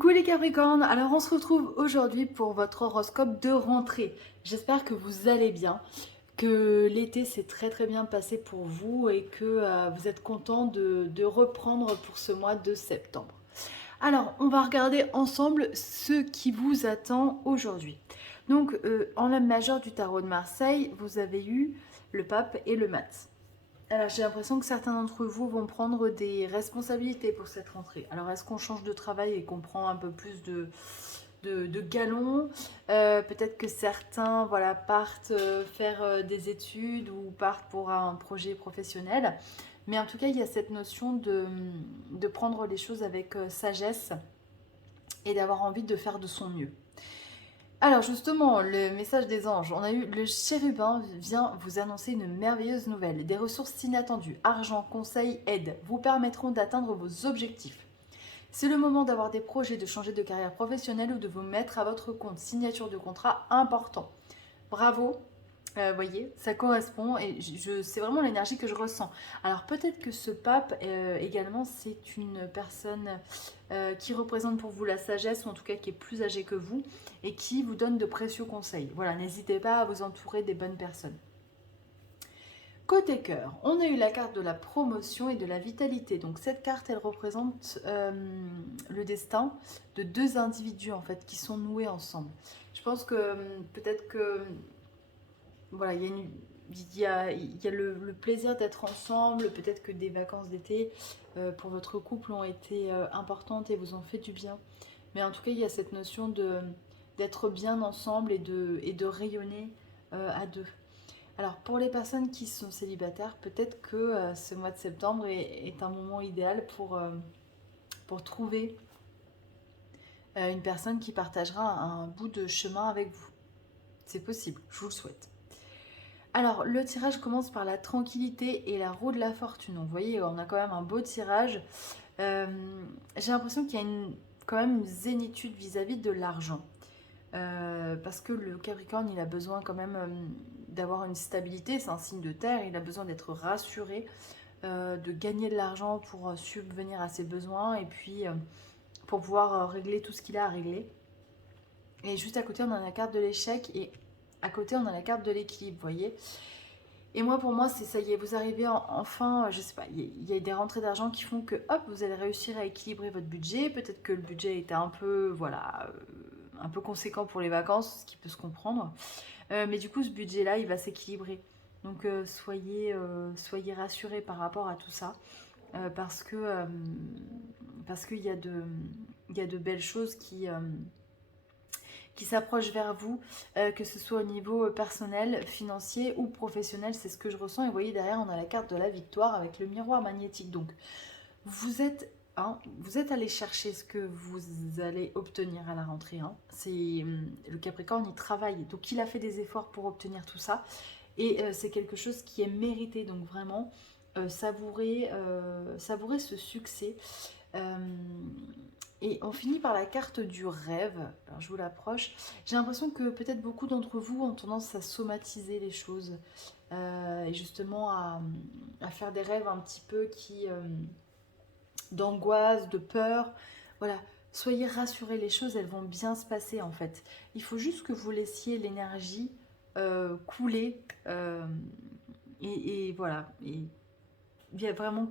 Coucou les Capricornes, alors on se retrouve aujourd'hui pour votre horoscope de rentrée. J'espère que vous allez bien, que l'été s'est très bien passé pour vous et que vous êtes content de reprendre pour ce mois de septembre. Alors on va regarder ensemble ce qui vous attend aujourd'hui. Donc en l'âme majeure du tarot de Marseille, vous avez eu le pape et le mat. Alors, j'ai l'impression que certains d'entre vous vont prendre des responsabilités pour cette rentrée. Alors, est-ce qu'on change de travail et qu'on prend un peu plus de galons? Peut-être que certains voilà, partent faire des études ou partent pour un projet professionnel. Mais en tout cas, il y a cette notion de prendre les choses avec sagesse et d'avoir envie de faire de son mieux. Alors justement, le message des anges, on a eu le chérubin vient vous annoncer une merveilleuse nouvelle. Des ressources inattendues, argent, conseils, aide vous permettront d'atteindre vos objectifs. C'est le moment d'avoir des projets, de changer de carrière professionnelle ou de vous mettre à votre compte. Signature de contrat important. Bravo, voyez, ça correspond et c'est vraiment l'énergie que je ressens. Alors peut-être que ce pape également, c'est une personne qui représente pour vous la sagesse, ou en tout cas qui est plus âgée que vous, et qui vous donne de précieux conseils. Voilà, n'hésitez pas à vous entourer des bonnes personnes. Côté cœur, on a eu la carte de la promotion et de la vitalité. Donc cette carte, elle représente le destin de deux individus en fait qui sont noués ensemble. Je pense que peut-être que voilà, il y a le plaisir d'être ensemble. Peut-être que des vacances d'été pour votre couple ont été importantes et vous ont fait du bien. Mais en tout cas, il y a cette notion d'être bien ensemble et de rayonner à deux. Alors, pour les personnes qui sont célibataires, peut-être que ce mois de septembre est un moment idéal pour trouver une personne qui partagera un bout de chemin avec vous. C'est possible, je vous le souhaite. Alors, le tirage commence par la tranquillité et la roue de la fortune. Donc, vous voyez, on a quand même un beau tirage. Euh, j'ai l'impression qu'il y a quand même une zénitude vis-à-vis de l'argent. Parce que le Capricorne, il a besoin quand même d'avoir une stabilité, c'est un signe de terre, il a besoin d'être rassuré, de gagner de l'argent pour subvenir à ses besoins et puis pour pouvoir régler tout ce qu'il a à régler. Et juste à côté, on a la carte de l'échec et à côté, on a la carte de l'équilibre, vous voyez. Et moi, pour moi, c'est ça y est, vous arrivez enfin, je sais pas, il y a des rentrées d'argent qui font que, hop, vous allez réussir à équilibrer votre budget. Peut-être que le budget était un peu, voilà, un peu conséquent pour les vacances, ce qui peut se comprendre. Mais du coup, ce budget-là, il va s'équilibrer. Donc, soyez rassurés par rapport à tout ça, parce que parce il y a de belles choses qui s'approchent vers vous, que ce soit au niveau personnel, financier ou professionnel, c'est ce que je ressens. Et vous voyez, derrière, on a la carte de la victoire avec le miroir magnétique. Donc, vous êtes allé chercher ce que vous allez obtenir à la rentrée. Hein. Le Capricorne, il travaille, donc il a fait des efforts pour obtenir tout ça. Et c'est quelque chose qui est mérité. Donc, vraiment, savourer ce succès. Euh, et on finit par la carte du rêve. Alors je vous l'approche. J'ai l'impression que peut-être beaucoup d'entre vous ont tendance à somatiser les choses et justement à faire des rêves un petit peu d'angoisse, de peur. Voilà, soyez rassurés, les choses elles vont bien se passer en fait. Il faut juste que vous laissiez l'énergie couler et voilà. Et il y a vraiment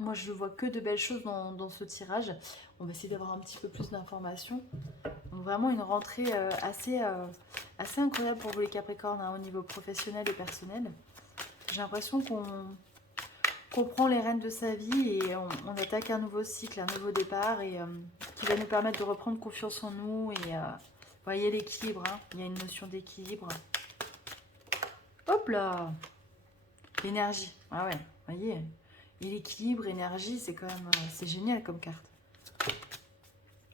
moi, je vois que de belles choses dans ce tirage. On va essayer d'avoir un petit peu plus d'informations. Donc vraiment une rentrée assez incroyable pour vous les Capricornes hein, au niveau professionnel et personnel. J'ai l'impression qu'on prend les rênes de sa vie et on attaque un nouveau cycle, un nouveau départ et qui va nous permettre de reprendre confiance en nous. Et vous voyez l'équilibre, hein, il y a une notion d'équilibre. Hop là, l'énergie, ah ouais, vous voyez. Et l'équilibre, énergie, c'est quand même c'est génial comme carte.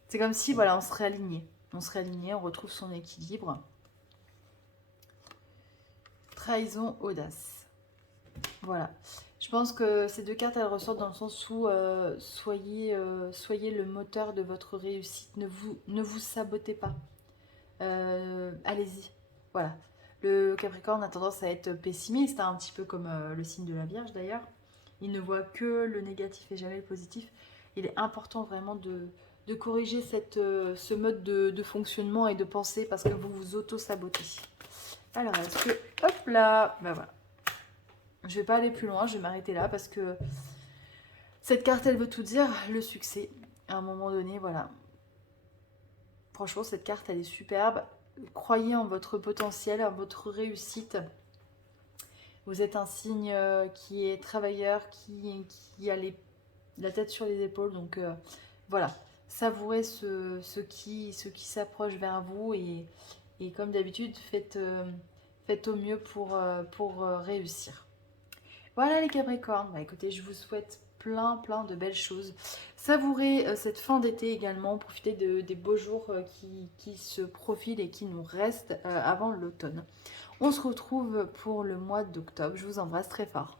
C'est comme si voilà, on serait aligné. On serait aligné, on retrouve son équilibre. Trahison, audace. Voilà. Je pense que ces deux cartes, elles ressortent dans le sens où soyez le moteur de votre réussite. Ne vous sabotez pas. Allez-y. Voilà. Le Capricorne a tendance à être pessimiste, hein, un petit peu comme le signe de la Vierge d'ailleurs. Il ne voit que le négatif et jamais le positif. Il est important vraiment de corriger ce mode de fonctionnement et de pensée parce que vous vous auto-sabotez. Alors, est-ce que... Hop là, ben voilà. Je vais pas aller plus loin, je vais m'arrêter là parce que cette carte, elle veut tout dire, le succès. À un moment donné, voilà. Franchement, cette carte, elle est superbe. Croyez en votre potentiel, en votre réussite. Vous êtes un signe qui est travailleur, qui a la tête sur les épaules. Donc voilà, savourez ce qui s'approche vers vous et comme d'habitude, faites au mieux pour réussir. Voilà les Capricornes, bah, écoutez, je vous souhaite plein de belles choses. Savourez cette fin d'été également, profitez des beaux jours qui se profilent et qui nous restent avant l'automne. On se retrouve pour le mois d'octobre. Je vous embrasse très fort.